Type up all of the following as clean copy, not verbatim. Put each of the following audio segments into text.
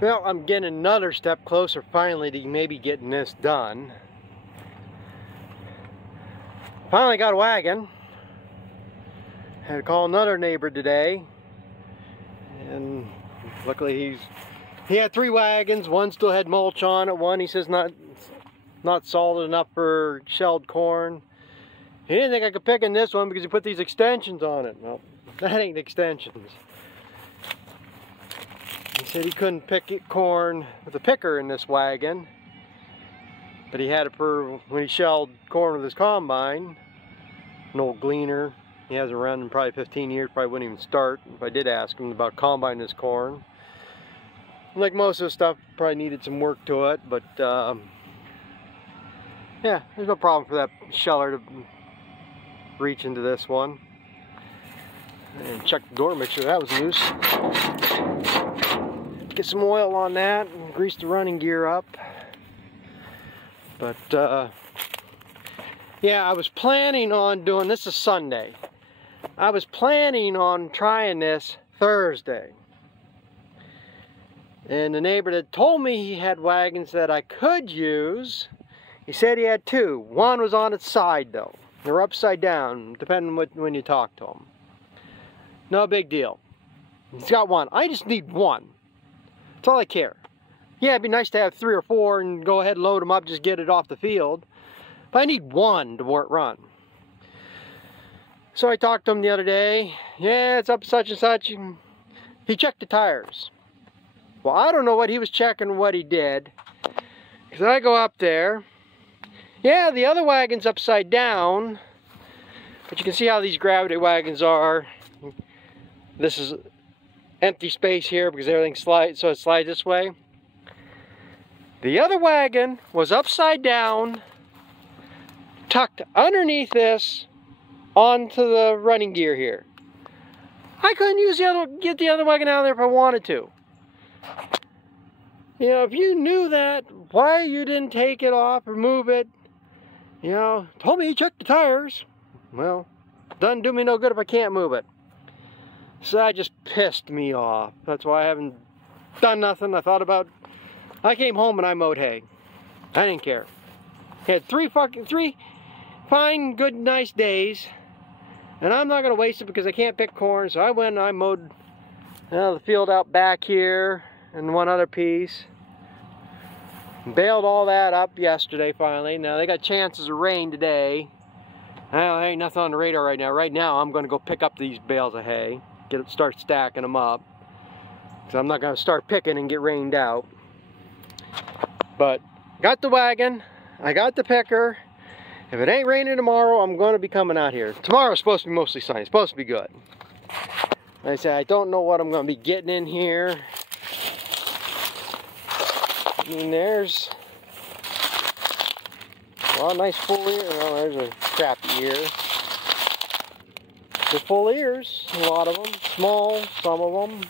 Well, I'm getting another step closer finally to maybe getting this done. Finally got a wagon. Had to call another neighbor today. And luckily he had 3 wagons. One still had mulch on it. One he says not solid enough for shelled corn. He didn't think I could pick in this one because he put these extensions on it. Well, that ain't extensions. He said he couldn't pick corn with a picker in this wagon, but he had it for when he shelled corn with his combine. An old gleaner. He hasn't run in probably 15 years, probably wouldn't even start if I did ask him about combining his corn. Like most of the stuff, probably needed some work to it, but yeah, there's no problem for that sheller to reach into this one. And check the door, make sure that was loose. Get some oil on that and grease the running gear up. But yeah, I was planning on doing this. Is Sunday. I was planning on trying this Thursday. And the neighbor that told me he had wagons that I could use, he said he had 2. One was on its side though. They were upside down, depending on when you talk to him. No big deal. He's got 1. I just need 1. That's all I care. Yeah, it'd be nice to have 3 or 4 and go ahead and load them up, just get it off the field. But I need 1 to run. So I talked to him the other day. Yeah, it's up such and such. He checked the tires. Well, I don't know what he was checking, what he did. Because I go up there. Yeah, the other wagon's upside down. But you can see how these gravity wagons are. This is empty space here because everything slides, so it slides this way. The other wagon was upside down, tucked underneath this onto the running gear here. I couldn't get the other wagon out of there if I wanted to. You know, if you knew that, why you didn't take it off or move it? You know, told me you checked the tires. Well, doesn't do me no good if I can't move it. So that just pissed me off. That's why I haven't done nothing. I came home and I mowed hay. I didn't care. I had 3 fine, good, nice days. And I'm not going to waste it because I can't pick corn. So I went and I mowed the field out back here and one other piece. Baled all that up yesterday finally. Now they got chances of rain today. Well, there ain't nothing on the radar right now. Right now I'm going to go pick up these bales of hay. Start stacking them up. Because I'm not going to start picking and get rained out. But got the wagon. I got the picker. If it ain't raining tomorrow, I'm going to be coming out here. Tomorrow's supposed to be mostly sunny. It's supposed to be good. Like I said, I don't know what I'm going to be getting in here. I mean, there's a lot of nice full ears. Oh, there's a crappy ear. They're full ears, a lot of them. Small, some of them.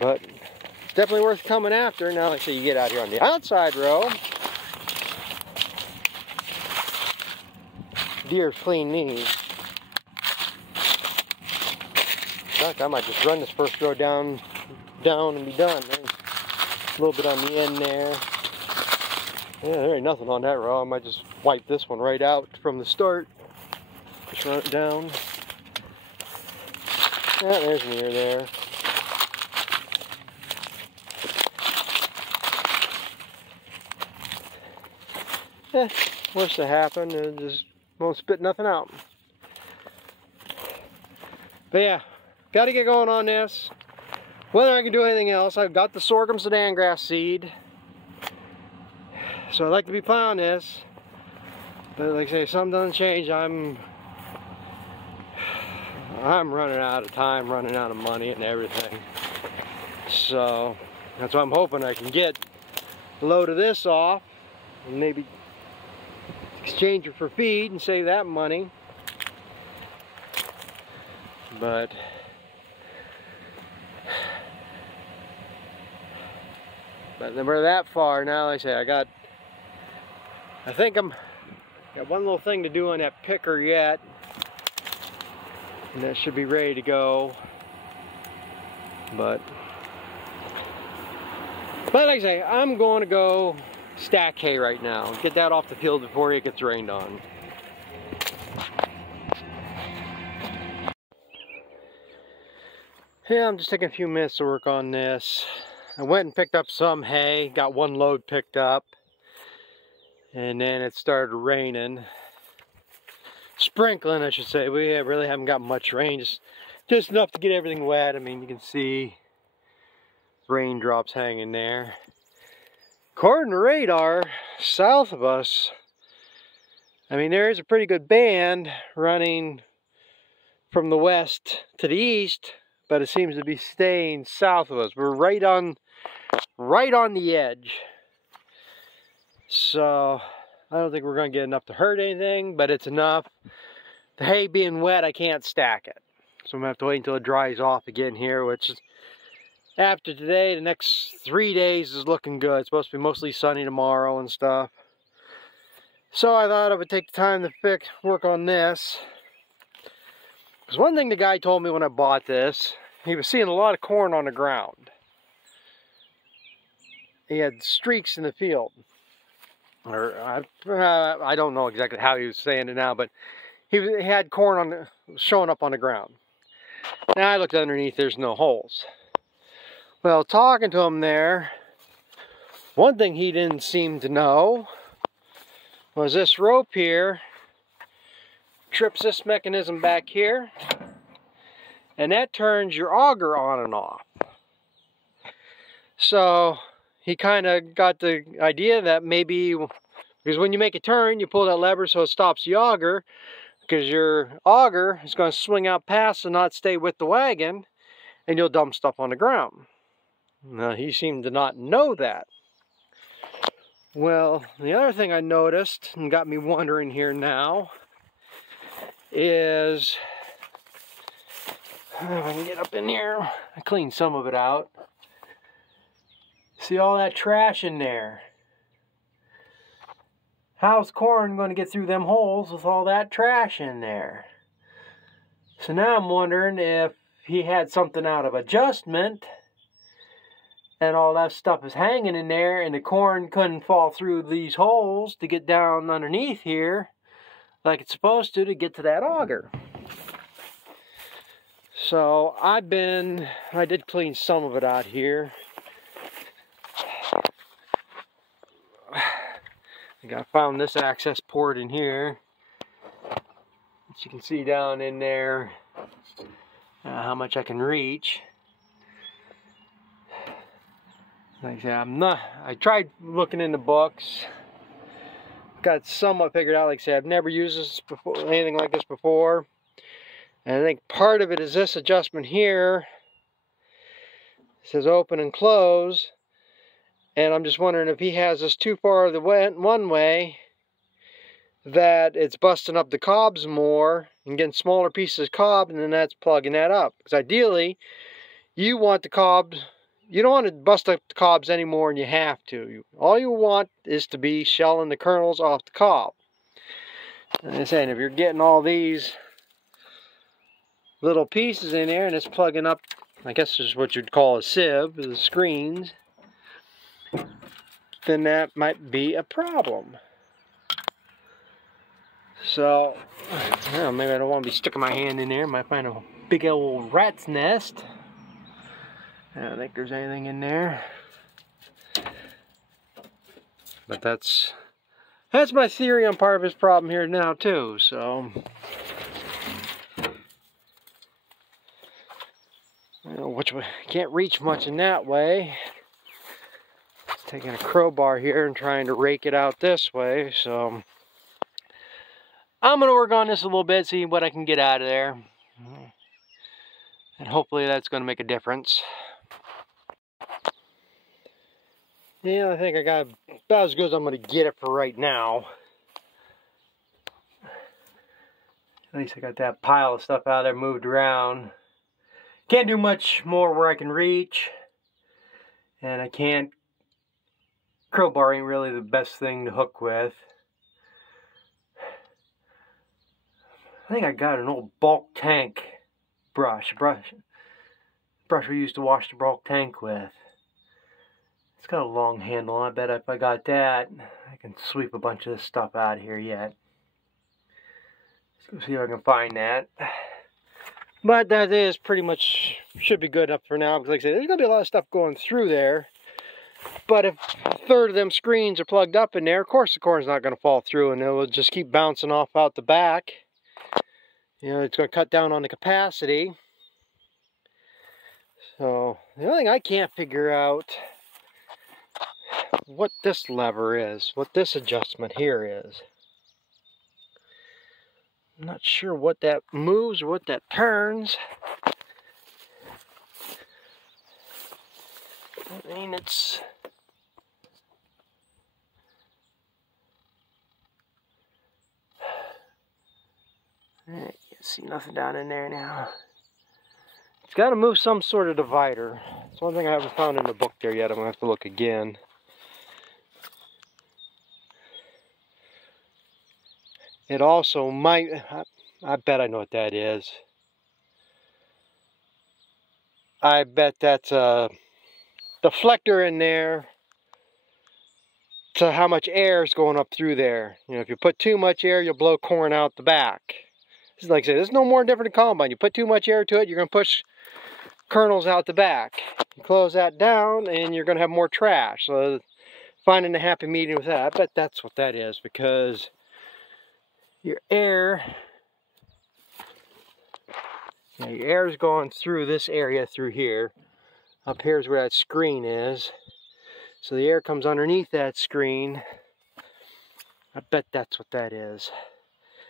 But it's definitely worth coming after. Now, like I say, you get out here on the outside row. Deer clean these. Heck, I might just run this first row down and be done. There's a little bit on the end there. Yeah, there ain't nothing on that row. I might just wipe this one right out from the start. Just run it down. Yeah, there's an ear there. Eh, worst that happened, it just won't spit nothing out. But yeah, got to get going on this. Whether I can do anything else, I've got the sorghum Sudan grass seed. So I'd like to be plowing this. But like I say, if something doesn't change, I'm running out of time, running out of money and everything. So that's why I'm hoping I can get a load of this off and maybe exchange it for feed and save that money. But we're that far now. Like I say, I think got one little thing to do on that picker yet. And that should be ready to go. But like I say, I'm going to go stack hay right now. Get that off the field before it gets rained on. Yeah, I'm just taking a few minutes to work on this. I went and picked up some hay, got one load picked up, and then it started raining. Sprinkling, I should say. We really haven't got much rain, just enough to get everything wet. I mean, you can see raindrops hanging there. According to radar, south of us, I mean, there is a pretty good band running from the west to the east, but it seems to be staying south of us. We're right on the edge. So I don't think we're going to get enough to hurt anything, but it's enough. The hay being wet, I can't stack it. So I'm going to have to wait until it dries off again here, which is, after today, the next 3 days is looking good. It's supposed to be mostly sunny tomorrow and stuff. So I thought I would take the time to work on this. Because one thing the guy told me when I bought this, he was seeing a lot of corn on the ground. He had streaks in the field. Or I don't know exactly how he was saying it now, but he had corn showing up on the ground. Now I looked underneath, there's no holes. Well, talking to him there, one thing he didn't seem to know was this rope here trips this mechanism back here, and that turns your auger on and off. So he kind of got the idea that maybe, because when you make a turn, you pull that lever so it stops the auger, because your auger is going to swing out past and not stay with the wagon, and you'll dump stuff on the ground. Now, he seemed to not know that. Well, the other thing I noticed and got me wondering here now is, if I can get up in here, I cleaned some of it out. See all that trash in there? How's corn going to get through them holes with all that trash in there? So now I'm wondering if he had something out of adjustment and all that stuff is hanging in there and the corn couldn't fall through these holes to get down underneath here like it's supposed to get to that auger. So I did clean some of it out here. I found this access port in here, as you can see down in there, how much I can reach. Like I said, I tried looking in the books, got somewhat figured out. Like I said, I've never used this before, anything like this before. And I think part of it is this adjustment here. It says open and close. And I'm just wondering if he has this too far one way, that it's busting up the cobs more and getting smaller pieces of cob, and then that's plugging that up. Because ideally, you want the cobs, you don't want to bust up the cobs any more than you have to. All you want is to be shelling the kernels off the cob. And I'm saying, if you're getting all these little pieces in there and it's plugging up, I guess this is what you'd call a sieve, the screens, then that might be a problem. So, well, maybe I don't want to be sticking my hand in there. Might find a big old rat's nest. I don't think there's anything in there. But that's my theory on part of his problem here now too. So, which we can't reach much in that way. Taking a crowbar here and trying to rake it out this way. So I'm going to work on this a little bit, see what I can get out of there. And hopefully that's going to make a difference. Yeah, I think I got about as good as I'm going to get it for right now. At least I got that pile of stuff out there moved around. Can't do much more where I can reach. And I can't. Crowbar ain't really the best thing to hook with. I think I got an old bulk tank brush we used to wash the bulk tank with. It's got a long handle. I bet if I got that, I can sweep a bunch of this stuff out of here yet. Let's see if I can find that. But that is pretty much, should be good enough for now, because like I said, there's going to be a lot of stuff going through there. But if a third of them screens are plugged up in there, of course the corn's not going to fall through, and it will just keep bouncing off out the back. You know, it's going to cut down on the capacity. So the only thing I can't figure out what this lever is, what this adjustment here is. I'm not sure what that moves or what that turns. I mean, it's... Can't see nothing down in there now. It's got to move some sort of divider. It's one thing I haven't found in the book there yet. I'm going to have to look again. It also might, I bet I know what that is. I bet that's a deflector in there to how much air is going up through there. You know, if you put too much air, you'll blow corn out the back. This is like I said, this is no more different than combine. You put too much air to it, you're going to push kernels out the back. You close that down and you're going to have more trash. So finding a happy medium with that, I bet that's what that is, because your air is going through this area through here. Up here is where that screen is. So the air comes underneath that screen. I bet that's what that is.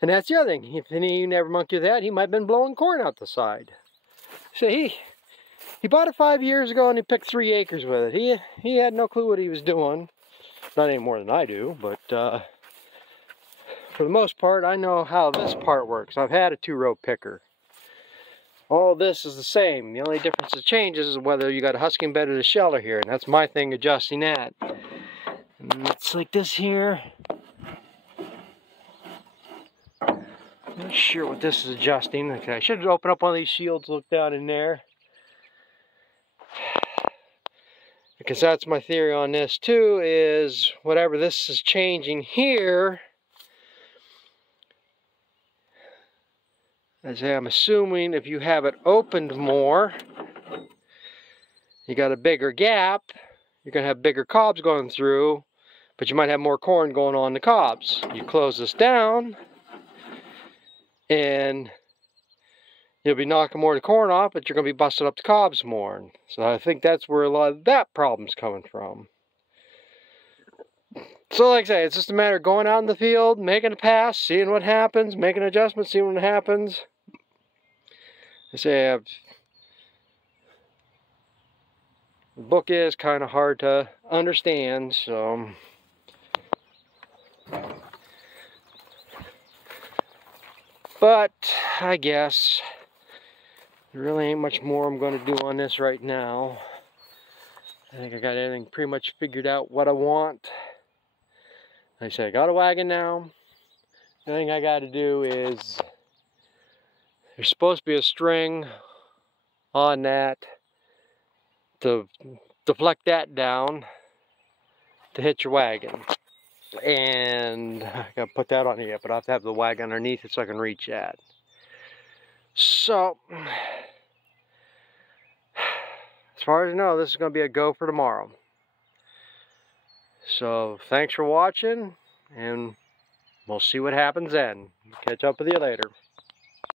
And that's the other thing. If he never monkeyed with that, he might have been blowing corn out the side. So he bought it 5 years ago and he picked 3 acres with it. He had no clue what he was doing. Not any more than I do, but for the most part, I know how this part works. I've had a 2-row picker. All this is the same. The only difference that changes is whether you got a husking bed or a sheller here, and that's my thing, adjusting that. And it's like this here. Not sure what this is adjusting. Okay, I should open up one of these shields, look down in there. Because that's my theory on this too, is whatever this is changing here, I'm assuming if you have it opened more, you got a bigger gap, you're going to have bigger cobs going through, but you might have more corn going on the cobs. You close this down, and you'll be knocking more of the corn off, but you're going to be busting up the cobs more. So I think that's where a lot of that problem's coming from. So like I say, it's just a matter of going out in the field, making a pass, seeing what happens, making adjustments, seeing what happens. I say the book is kind of hard to understand, so but I guess there really ain't much more I'm going to do on this right now. I think I got everything pretty much figured out what I want. Like I said, I got a wagon now. The thing I got to do is, there's supposed to be a string on that to deflect that down to hit your wagon. And I gotta put that on here, but I have to have the wagon underneath it so I can reach that. So, as far as I know, this is going to be a go for tomorrow. So, thanks for watching, and we'll see what happens then. Catch up with you later.